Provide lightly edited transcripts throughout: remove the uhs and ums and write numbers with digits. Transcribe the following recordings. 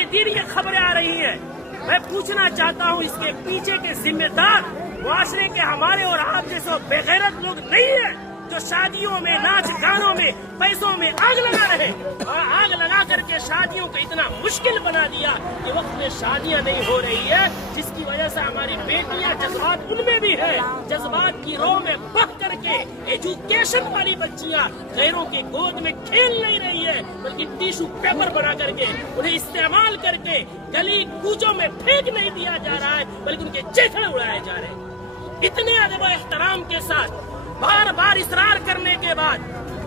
आए दिन ये खबरें आ रही हैं। मैं पूछना चाहता हूँ इसके पीछे के जिम्मेदार मुआशरे के हमारे और आप जैसे बेगैरत लोग नहीं है जो शादियों में नाच गानों में पैसों में आग लगा रहे और आग लगा करके शादियों को इतना मुश्किल बना दिया कि वक्त में शादियां नहीं हो रही है, जिसकी वजह से हमारी बेटियां जज्बात उनमें भी है, जज्बात की रो में बह करके एजुकेशन वाली बच्चियां गैरों के गोद में खेल नहीं रही है, बल्कि टिश्यू पेपर बना करके उन्हें इस्तेमाल करके गली कूचों में फेंक नहीं दिया जा रहा है, बल्कि उनके चेहरे उड़ाए जा रहे हैं। इतने अदब और एहतराम के साथ बार बार इसरार करने के बाद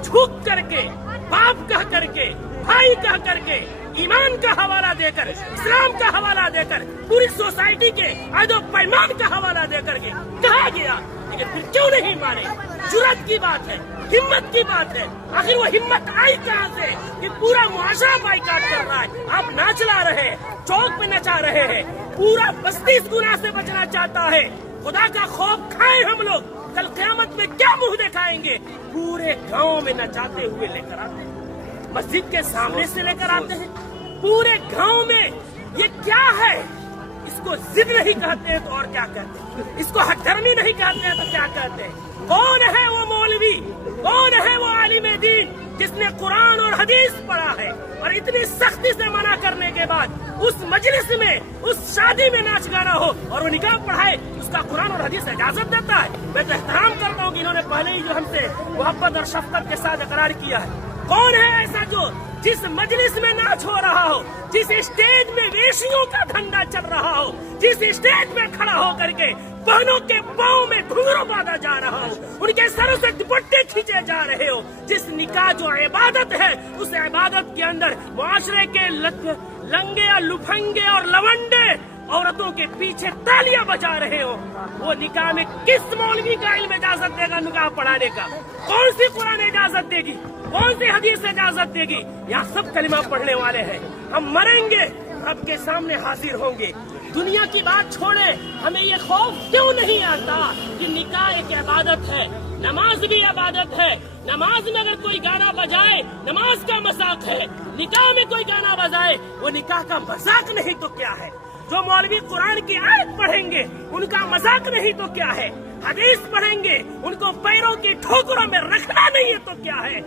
झुक करके बाप कह करके भाई कह करके ईमान का हवाला देकर इस्लाम का हवाला देकर पूरी सोसाइटी के अदब पैमान का हवाला देकर के कहा गया, लेकिन फिर क्यों नहीं माने? जुर्रत की बात है, हिम्मत की बात है। आखिर वो हिम्मत आई कहाँ से कि पूरा मुआशरा बाइकाट कर रहा है, आप नाच ला रहे हैं, चौक पे नचा रहे हैं, पूरा बस्ती इस गुनाह से बचना चाहता है। खुदा का खौफ खाए हम लोग, कल क़यामत में क्या मुंह दिखाएंगे? पूरे गांव में नचाते हुए लेकर आते हैं, मस्जिद के सामने से लेकर आते हैं, पूरे गांव में। ये क्या है? इसको जिद नहीं कहते हैं तो और क्या कहते हैं? इसको हकधर्मी नहीं कहते हैं तो क्या कहते हैं? कौन है वो मौलवी, कौन है वो आलिम दीन जिसने कुरान और हदीस पढ़ा है और इतनी सख्ती से मना करने के बाद उस मजलिस में, उस शादी में नाच गाना हो और वो निकाह पढ़ाए, उसका कुरान और हदीस इजाजत देता है? मैं तो एहतराम करता हूँ कि इन्होंने पहले ही जो हमसे मोहब्बत और शफकत के साथ इकरार किया है। कौन है ऐसा जो जिस मजलिस में नाच हो रहा हो, जिस स्टेज में वेशियों का धंधा चल रहा हो, जिस स्टेज में खड़ा हो करके बहनों के पाँव में घुंघरू बांधा जा रहा हो, उनके सरों से दुपट्टे खींचे जा रहे हो, जिस निकाह जो इबादत है उस इबादत के अंदर मुआशरे के लंगे और लुफंगे और लवंडे औरतों के पीछे तालियां बजा रहे हो, वो निकाह में किस मौलवी का इल्म इजाजत देगा निकाह पढ़ाने का? कौन सी कुरान इजाजत देगी? कौन सी हदीस इजाजत देगी? यहाँ सब कलिमा पढ़ने वाले हैं। हम मरेंगे, रब के सामने हाजिर होंगे। दुनिया की बात छोड़े, हमें ये खौफ क्यों नहीं आता कि निकाह एक इबादत है, नमाज भी इबादत है। नमाज में अगर कोई गाना बजाए नमाज का मजाक है, निकाह में कोई गाना बजाए वो निकाह का मजाक नहीं तो क्या है? जो मौलवी कुरान की आयत पढ़ेंगे उनका मजाक नहीं तो क्या है? हदीस पढ़ेंगे उनको पैरों की ठोकरों में रखना नहीं है तो क्या है?